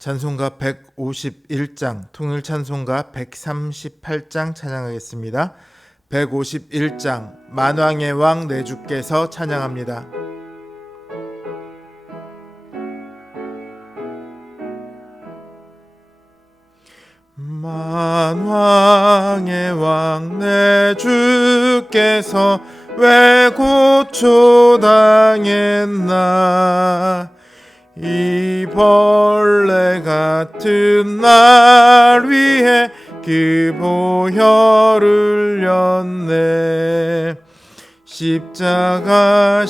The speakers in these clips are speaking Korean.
찬송가 151장, 통일찬송가 138장 찬양하겠습니다. 151장, 만왕의 왕 내 주께서 찬양합니다. 만왕의 왕 내 주께서 왜 고초당했나. 이 벌레 같은 날 위해 그 보혈을 흘렸네. 십자가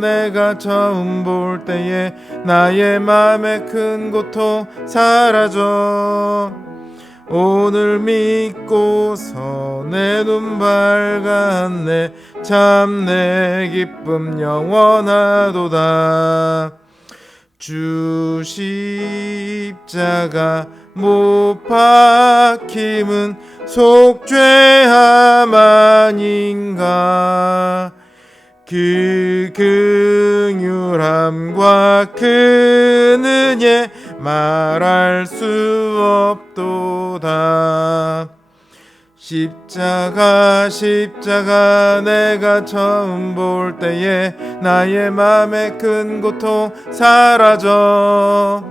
내가 처음 볼 때에 나의 맘에 큰 고통 사라져. 오늘 믿고서 내 눈 밝았네. 참 내 기쁨 영원하도다. 주 십자가 못 박힘은 속죄함 아닌가. 그 긍휼함과 그 은혜 말할 수 없도다. 십자가 내가 처음 볼 때에 나의 맘에 큰 고통 사라져.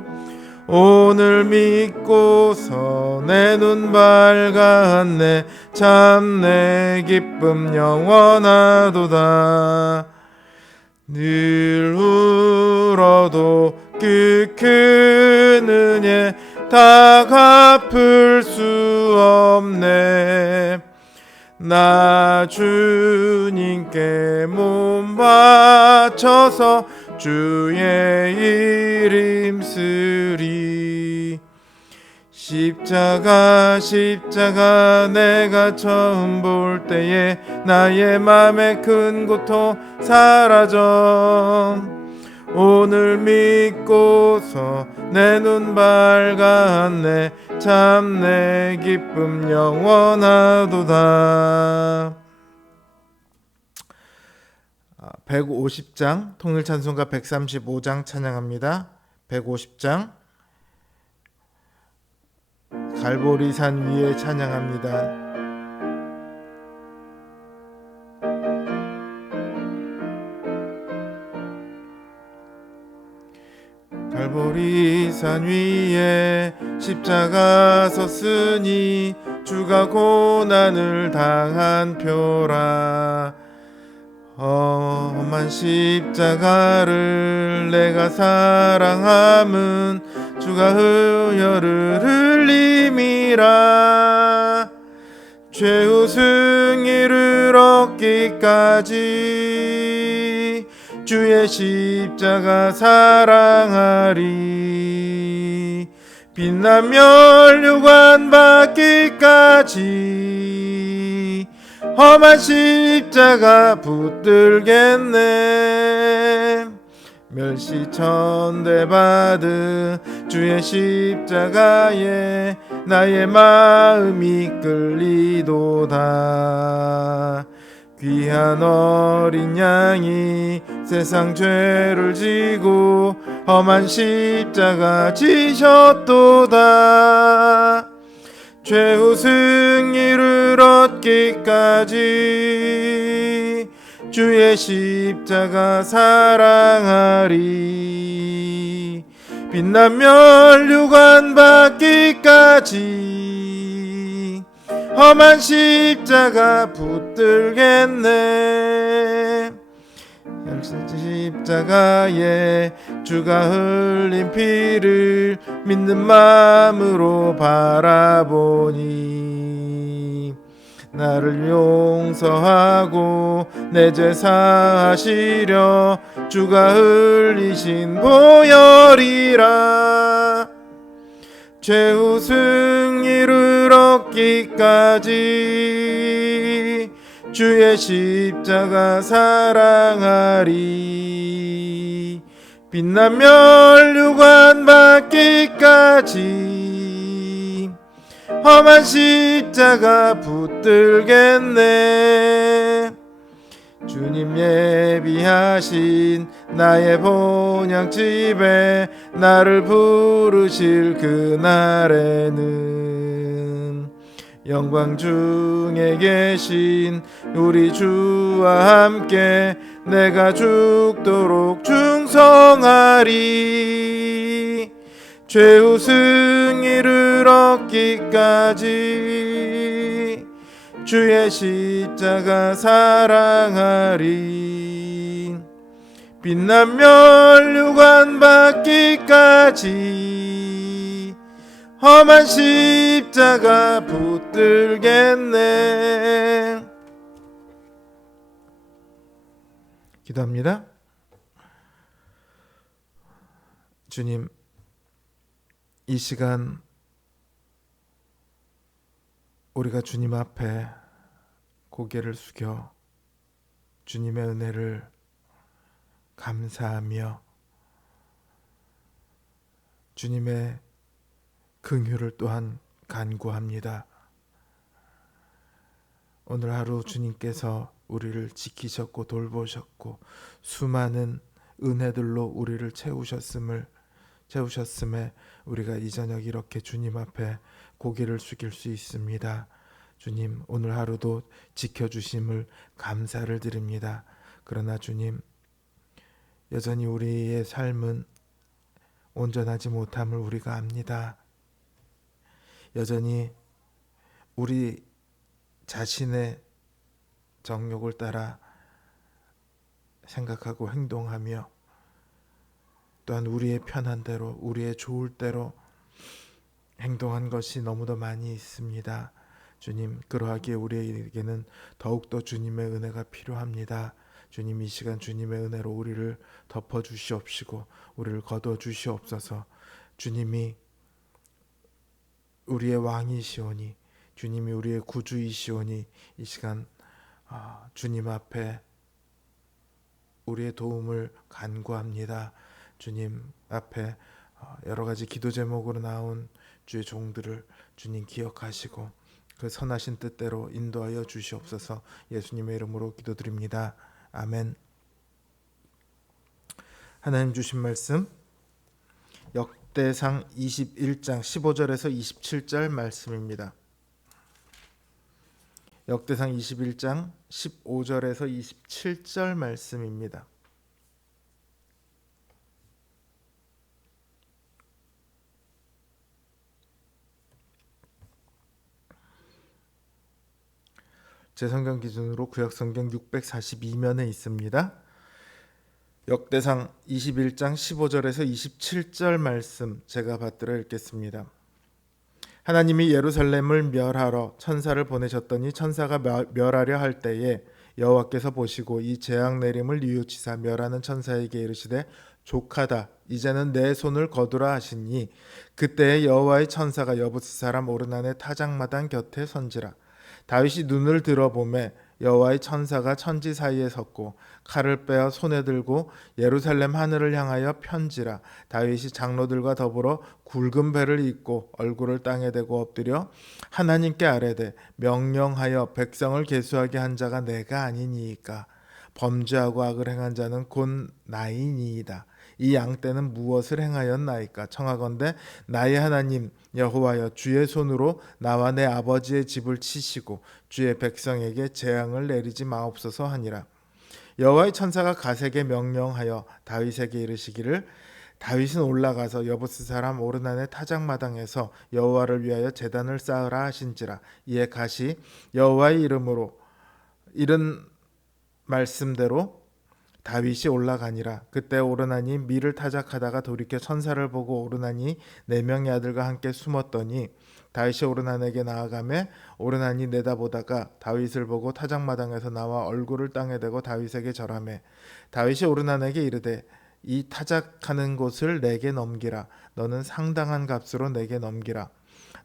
오늘 믿고서 내 눈 밝았네. 참 내 기쁨 영원하도다. 늘 울어도 그 큰 은혜 다 갚을 수 없네. 나 주님께 몸 바쳐서 주의 이름 쓰리. 십자가 내가 처음 볼 때에 나의 맘에 큰 고통 사라져. 오늘 믿고서 내 눈 밝았네. 참 내 기쁨 영원하도다. 150장, 통일찬송가 135장 찬양합니다. 150장, 갈보리산 위에 찬양합니다. 갈보리산 위에 십자가 섰으니 주가 고난을 당한 표라. 험한 십자가를 내가 사랑함은 주가 의혈을 흘림이라. 최후 승리를 얻기까지 주의 십자가 사랑하리. 빛난 멸류관 받기까지 험한 십자가 붙들겠네. 멸시천대 받은 주의 십자가에 나의 마음이 끌리도다. 귀한 어린 양이 세상 죄를 지고 험한 십자가 지셨도다. 최후 승리를 얻기까지 주의 십자가 사랑하리. 빛난 멸류관 받기까지 험한 십자가 붙들겠네. 십자가에 주가 흘린 피를 믿는 마음으로 바라보니 나를 용서하고 내 죄 사하시려 주가 흘리신 보혈이라. 최후 승리를 얻기까지 주의 십자가 사랑하리. 빛난 멸류관 받기까지 험한 십자가 붙들겠네. 주님 예비하신 나의 본향집에 나를 부르실 그날에는 영광 중에 계신 우리 주와 함께 내가 죽도록 충성하리. 최후 승리를 얻기까지 주의 십자가 사랑하리. 빛난 면류관 받기까지 험한 십자가 붙들겠네. 기도합니다. 주님, 이 시간 우리가 주님 앞에 고개를 숙여 주님의 은혜를 감사하며 주님의 긍휼을 또한 간구합니다. 오늘 하루 주님께서 우리를 지키셨고 돌보셨고 수많은 은혜들로 우리를 채우셨음에 우리가 이 저녁 이렇게 주님 앞에 고개를 숙일 수 있습니다. 주님, 오늘 하루도 지켜주심을 감사를 드립니다. 그러나 주님, 여전히 우리의 삶은 온전하지 못함을 우리가 압니다. 여전히 우리 자신의 정욕을 따라 생각하고 행동하며 또한 우리의 편한 대로 우리의 좋을 대로 행동한 것이 너무도 많이 있습니다. 주님, 그러하기에 우리에게는 더욱더 주님의 은혜가 필요합니다. 주님, 이 시간 주님의 은혜로 우리를 덮어주시옵시고 우리를 거둬주시옵소서. 주님이 우리의 왕이시오니 주님이 우리의 구주이시오니 이 시간 주님 앞에 우리의 도움을 간구합니다. 주님 앞에 여러 가지 기도 제목으로 나온 주의 종들을 주님 기억하시고 그 선하신 뜻대로 인도하여 주시옵소서. 예수님의 이름으로 기도드립니다. 아멘. 하나님 주신 말씀 역대상 21장 15절에서 27절 말씀입니다. 역대상 21장 15절에서 27절 말씀입니다. 제 성경 기준으로 구약성경 642면에 있습니다. 역대상 21장 15절에서 27절 말씀 제가 받들어 읽겠습니다. 하나님이 예루살렘을 멸하러 천사를 보내셨더니 천사가 멸하려 할 때에 여호와께서 보시고 이 재앙 내림을 뉘우치사 멸하는 천사에게 이르시되 족하다 이제는 내 손을 거두라 하시니 그때에 여호와의 천사가 여부스 사람 오르난의 타작마당 곁에 선지라. 다윗이 눈을 들어보매 여호와의 천사가 천지 사이에 섰고 칼을 빼어 손에 들고 예루살렘 하늘을 향하여 편지라. 다윗이 장로들과 더불어 굵은 배를 입고 얼굴을 땅에 대고 엎드려 하나님께 아뢰되 명령하여 백성을 계수하게 한 자가 내가 아니니이까. 범죄하고 악을 행한 자는 곧 나이니이다. 이 양떼는 무엇을 행하였나이까. 청하건대 나의 하나님 여호와여 주의 손으로 나와 내 아버지의 집을 치시고 주의 백성에게 재앙을 내리지 마옵소서 하니라. 여호와의 천사가 갓에게 명령하여 다윗에게 이르시기를 다윗은 올라가서 여부스 사람 오르난의 타작마당에서 여호와를 위하여 제단을 쌓으라 하신지라. 이에 갓이 여호와의 이름으로 이른 말씀대로 다윗이 올라가니라. 그때 오르난이 밀을 타작하다가 돌이켜 천사를 보고 오르난이 4명의 아들과 함께 숨었더니 다윗이 오르난에게 나아가매 오르난이 내다보다가 다윗을 보고 타작마당에서 나와 얼굴을 땅에 대고 다윗에게 절하매 다윗이 오르난에게 이르되 이 타작하는 곳을 내게 넘기라. 너는 상당한 값으로 내게 넘기라.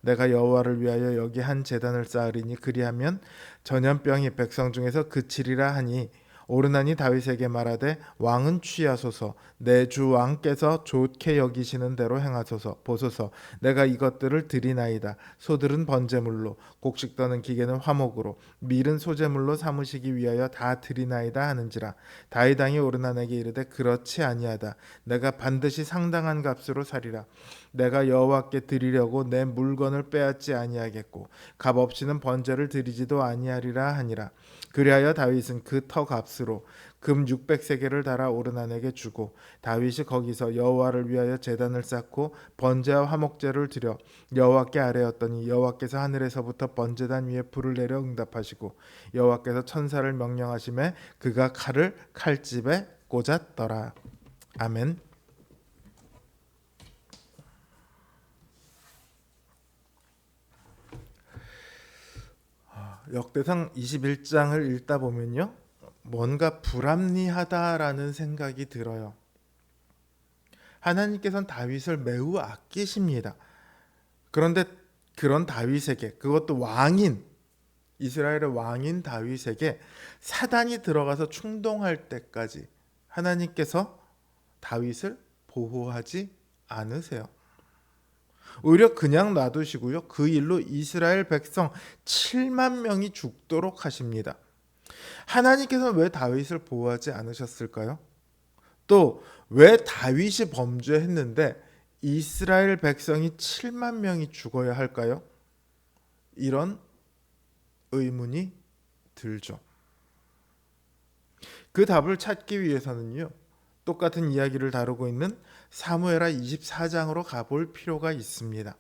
내가 여호와를 위하여 여기 한 제단을 쌓으리니 그리하면 전염병이 백성 중에서 그치리라 하니 오르나니 다윗에게 말하되 왕은 취하소서. 내 주 왕께서 좋게 여기시는 대로 행하소서. 보소서, 내가 이것들을 드리나이다. 소들은 번제물로, 곡식 떠는 기계는 화목으로, 밀은 소제물로 삼으시기 위하여 다 드리나이다 하는지라. 다윗 왕이 오르나에게 이르되 그렇지 아니하다. 내가 반드시 상당한 값으로 사리라. 내가 여호와께 드리려고 내 물건을 빼앗지 아니하겠고 값 없이는 번제를 드리지도 아니하리라 하니라. 그리하여 다윗은 그 터 값으로 금 600세겔을 달아 오르난에게 주고 다윗이 거기서 여호와를 위하여 제단을 쌓고 번제와 화목제를 드려 여호와께 아뢰었더니 여호와께서 하늘에서부터 번제단 위에 불을 내려 응답하시고 여호와께서 천사를 명령하심에 그가 칼을 칼집에 꽂았더라. 아멘. 역대상 21장을 읽다 보면요, 뭔가 불합리하다라는 생각이 들어요. 하나님께서는 다윗을 매우 아끼십니다. 그런데 그런 다윗에게, 그것도 왕인, 이스라엘의 왕인 다윗에게 사단이 들어가서 충동할 때까지 하나님께서 다윗을 보호하지 않으세요. 오히려 그냥 놔두시고요, 그 일로 이스라엘 백성 7만 명이 죽도록 하십니다. 하나님께서는 왜 다윗을 보호하지 않으셨을까요? 또 왜 다윗이 범죄했는데 이스라엘 백성이 7만 명이 죽어야 할까요? 이런 의문이 들죠. 그 답을 찾기 위해서는요, 똑같은 이야기를 다루고 있는 사무엘하 24장으로 가볼 필요가 있습니다.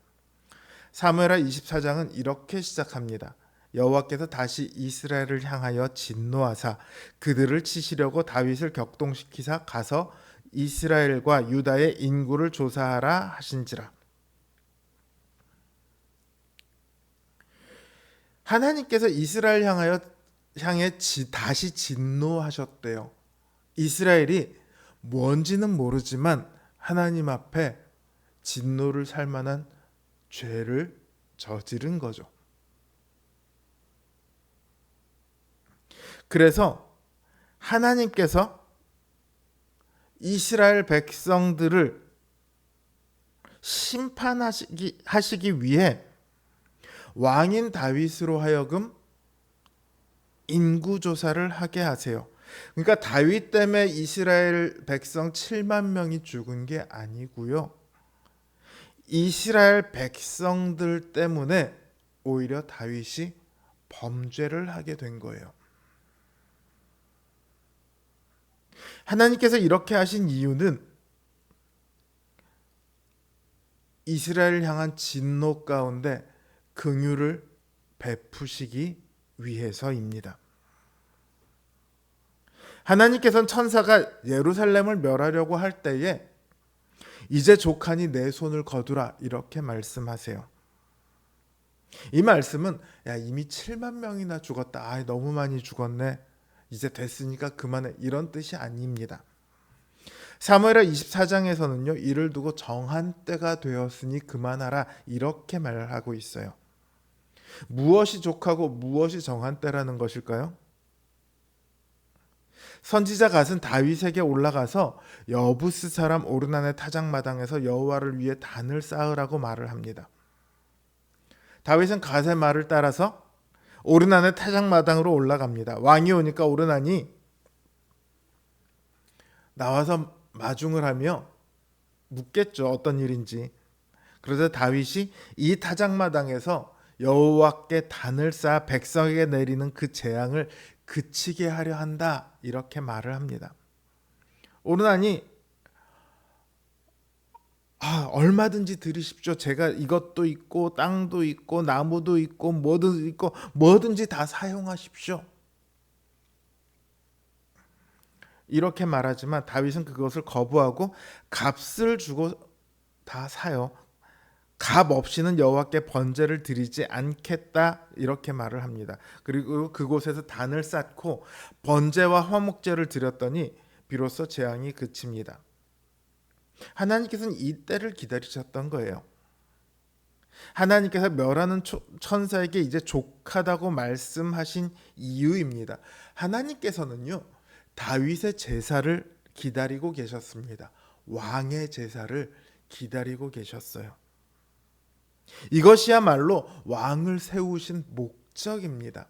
사무엘하 24장은 이렇게 시작합니다. 여호와께서 다시 이스라엘을 향하여 진노하사 그들을 치시려고 다윗을 격동시키사 가서 이스라엘과 유다의 인구를 조사하라 하신지라. 하나님께서 이스라엘 향해 다시 진노하셨대요. 이스라엘이 뭔지는 모르지만 하나님 앞에 진노를 살 만한 죄를 저지른 거죠. 그래서 하나님께서 이스라엘 백성들을 심판하시기 위해 왕인 다윗으로 하여금 인구조사를 하게 하세요. 그러니까 다윗 때문에 이스라엘 백성 7만 명이 죽은 게 아니고요, 이스라엘 백성들 때문에 오히려 다윗이 범죄를 하게 된 거예요. 하나님께서 이렇게 하신 이유는 이스라엘을 향한 진노 가운데 긍휼을 베푸시기 위해서입니다. 하나님께서는 천사가 예루살렘을 멸하려고 할 때에 이제 족하니 내 손을 거두라 이렇게 말씀하세요. 이 말씀은 이미 7만 명이나 죽었다, 너무 많이 죽었네, 이제 됐으니까 그만해, 이런 뜻이 아닙니다. 사무엘하 24장에서는요, 이를 두고 정한 때가 되었으니 그만하라 이렇게 말하고 있어요. 무엇이 족하고 무엇이 정한 때라는 것일까요? 선지자 갓은 다윗에게 올라가서 여부스 사람 오르난의 타작마당에서 여호와를 위해 단을 쌓으라고 말을 합니다. 다윗은 갓의 말을 따라서 오르난의 타작마당으로 올라갑니다. 왕이 오니까 오르난이 나와서 마중을 하며 묻겠죠, 어떤 일인지. 그러자 다윗이 이 타작마당에서 여호와께 단을 쌓아 백성에게 내리는 그 재앙을 그치게 하려 한다 이렇게 말을 합니다. 오르난이 얼마든지 드리십시오. 제가 이것도 있고 땅도 있고 나무도 있고 뭐든 있고 뭐든지 다 사용하십시오. 이렇게 말하지만 다윗은 그것을 거부하고 값을 주고 다 사요. 값 없이는 여호와께 번제를 드리지 않겠다 이렇게 말을 합니다. 그리고 그곳에서 단을 쌓고 번제와 화목제를 드렸더니 비로소 재앙이 그칩니다. 하나님께서는 이 때를 기다리셨던 거예요. 하나님께서 멸하는 천사에게 이제 족하다고 말씀하신 이유입니다. 하나님께서는요, 다윗의 제사를 기다리고 계셨습니다. 왕의 제사를 기다리고 계셨어요. 이것이야말로 왕을 세우신 목적입니다.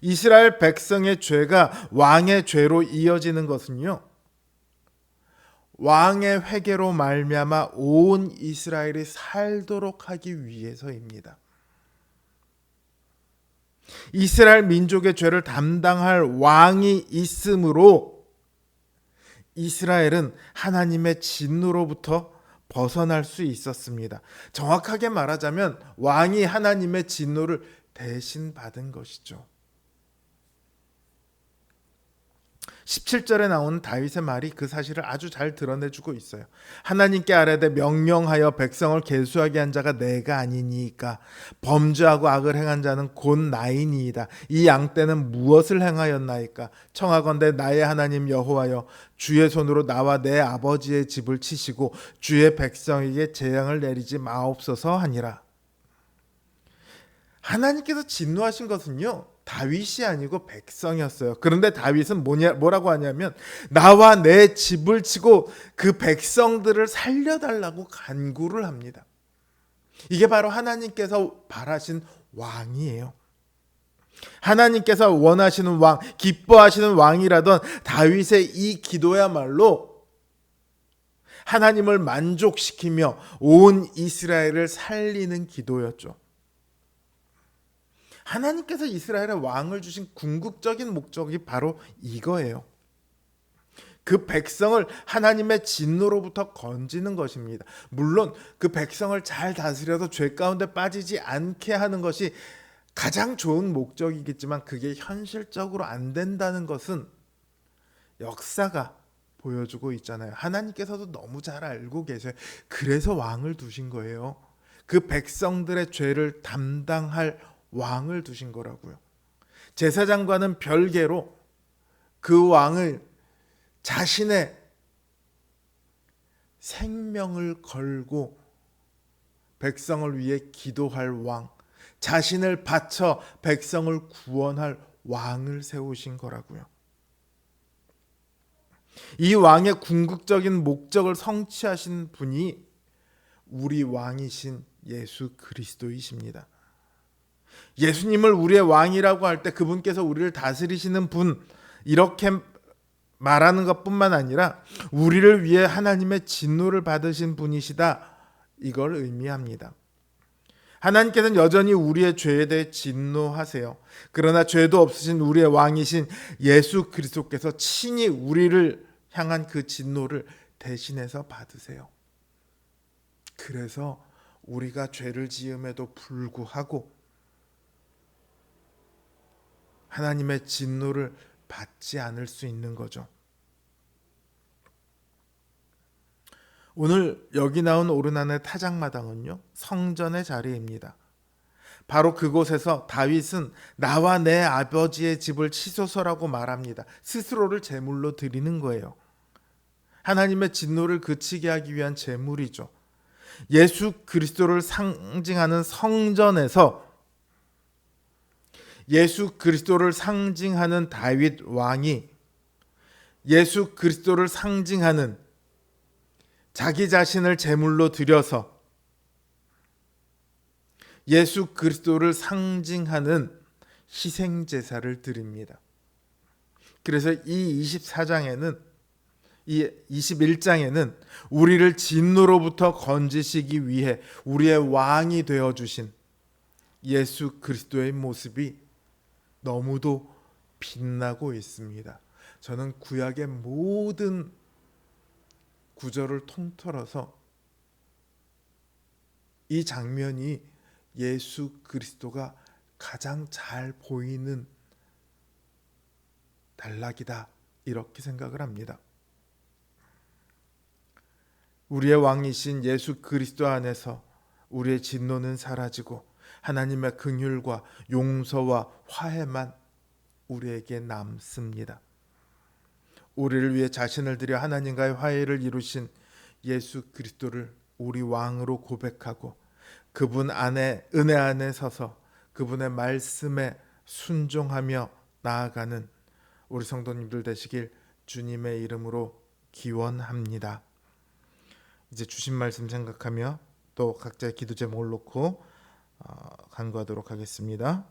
이스라엘 백성의 죄가 왕의 죄로 이어지는 것은요, 왕의 회개로 말미암아 온 이스라엘이 살도록 하기 위해서입니다. 이스라엘 민족의 죄를 담당할 왕이 있으므로 이스라엘은 하나님의 진노로부터 벗어날 수 있었습니다. 정확하게 말하자면 왕이 하나님의 진노를 대신 받은 것이죠. 17절에 나오는 다윗의 말이 그 사실을 아주 잘 드러내주고 있어요. 하나님께 아뢰되 명령하여 백성을 계수하게 한 자가 내가 아니니까 범죄하고 악을 행한 자는 곧 나이니이다. 이 양떼는 무엇을 행하였나이까? 청하건대 나의 하나님 여호와여 주의 손으로 나와 내 아버지의 집을 치시고 주의 백성에게 재앙을 내리지 마옵소서 하니라. 하나님께서 진노하신 것은요, 다윗이 아니고 백성이었어요. 그런데 다윗은 뭐라고 하냐면 나와 내 집을 치고 그 백성들을 살려달라고 간구를 합니다. 이게 바로 하나님께서 바라신 왕이에요. 하나님께서 원하시는 왕, 기뻐하시는 왕이라던 다윗의 이 기도야말로 하나님을 만족시키며 온 이스라엘을 살리는 기도였죠. 하나님께서 이스라엘에 왕을 주신 궁극적인 목적이 바로 이거예요. 그 백성을 하나님의 진노로부터 건지는 것입니다. 물론 그 백성을 잘 다스려서 죄 가운데 빠지지 않게 하는 것이 가장 좋은 목적이겠지만 그게 현실적으로 안 된다는 것은 역사가 보여주고 있잖아요. 하나님께서도 너무 잘 알고 계세요. 그래서 왕을 두신 거예요. 그 백성들의 죄를 담당할 왕을 두신 거라고요. 제사장과는 별개로 그 왕을 자신의 생명을 걸고 백성을 위해 기도할 왕, 자신을 바쳐 백성을 구원할 왕을 세우신 거라고요. 이 왕의 궁극적인 목적을 성취하신 분이 우리 왕이신 예수 그리스도이십니다. 예수님을 우리의 왕이라고 할 때 그분께서 우리를 다스리시는 분, 이렇게 말하는 것뿐만 아니라 우리를 위해 하나님의 진노를 받으신 분이시다, 이걸 의미합니다. 하나님께서는 여전히 우리의 죄에 대해 진노하세요. 그러나 죄도 없으신 우리의 왕이신 예수 그리스도께서 친히 우리를 향한 그 진노를 대신해서 받으세요. 그래서 우리가 죄를 지음에도 불구하고 하나님의 진노를 받지 않을 수 있는 거죠. 오늘 여기 나온 오르난의 타작마당은요, 성전의 자리입니다. 바로 그곳에서 다윗은 나와 내 아버지의 집을 치소서라고 말합니다. 스스로를 제물로 드리는 거예요. 하나님의 진노를 그치게 하기 위한 제물이죠. 예수 그리스도를 상징하는 성전에서 예수 그리스도를 상징하는 다윗 왕이 예수 그리스도를 상징하는 자기 자신을 제물로 드려서 예수 그리스도를 상징하는 희생 제사를 드립니다. 그래서 이 24장에는 이 21장에는 우리를 진노로부터 건지시기 위해 우리의 왕이 되어 주신 예수 그리스도의 모습이 너무도 빛나고 있습니다. 저는 구약의 모든 구절을 통틀어서 이 장면이 예수 그리스도가 가장 잘 보이는 단락이다, 이렇게 생각을 합니다. 우리의 왕이신 예수 그리스도 안에서 우리의 진노는 사라지고 하나님의 긍휼과 용서와 화해만 우리에게 남습니다. 우리를 위해 자신을 들여 하나님과의 화해를 이루신 예수 그리스도를 우리 왕으로 고백하고 그분 안에, 은혜 안에 서서 그분의 말씀에 순종하며 나아가는 우리 성도님들 되시길 주님의 이름으로 기원합니다. 이제 주신 말씀 생각하며 또 각자의 기도 제목을 놓고 간구하도록 하겠습니다.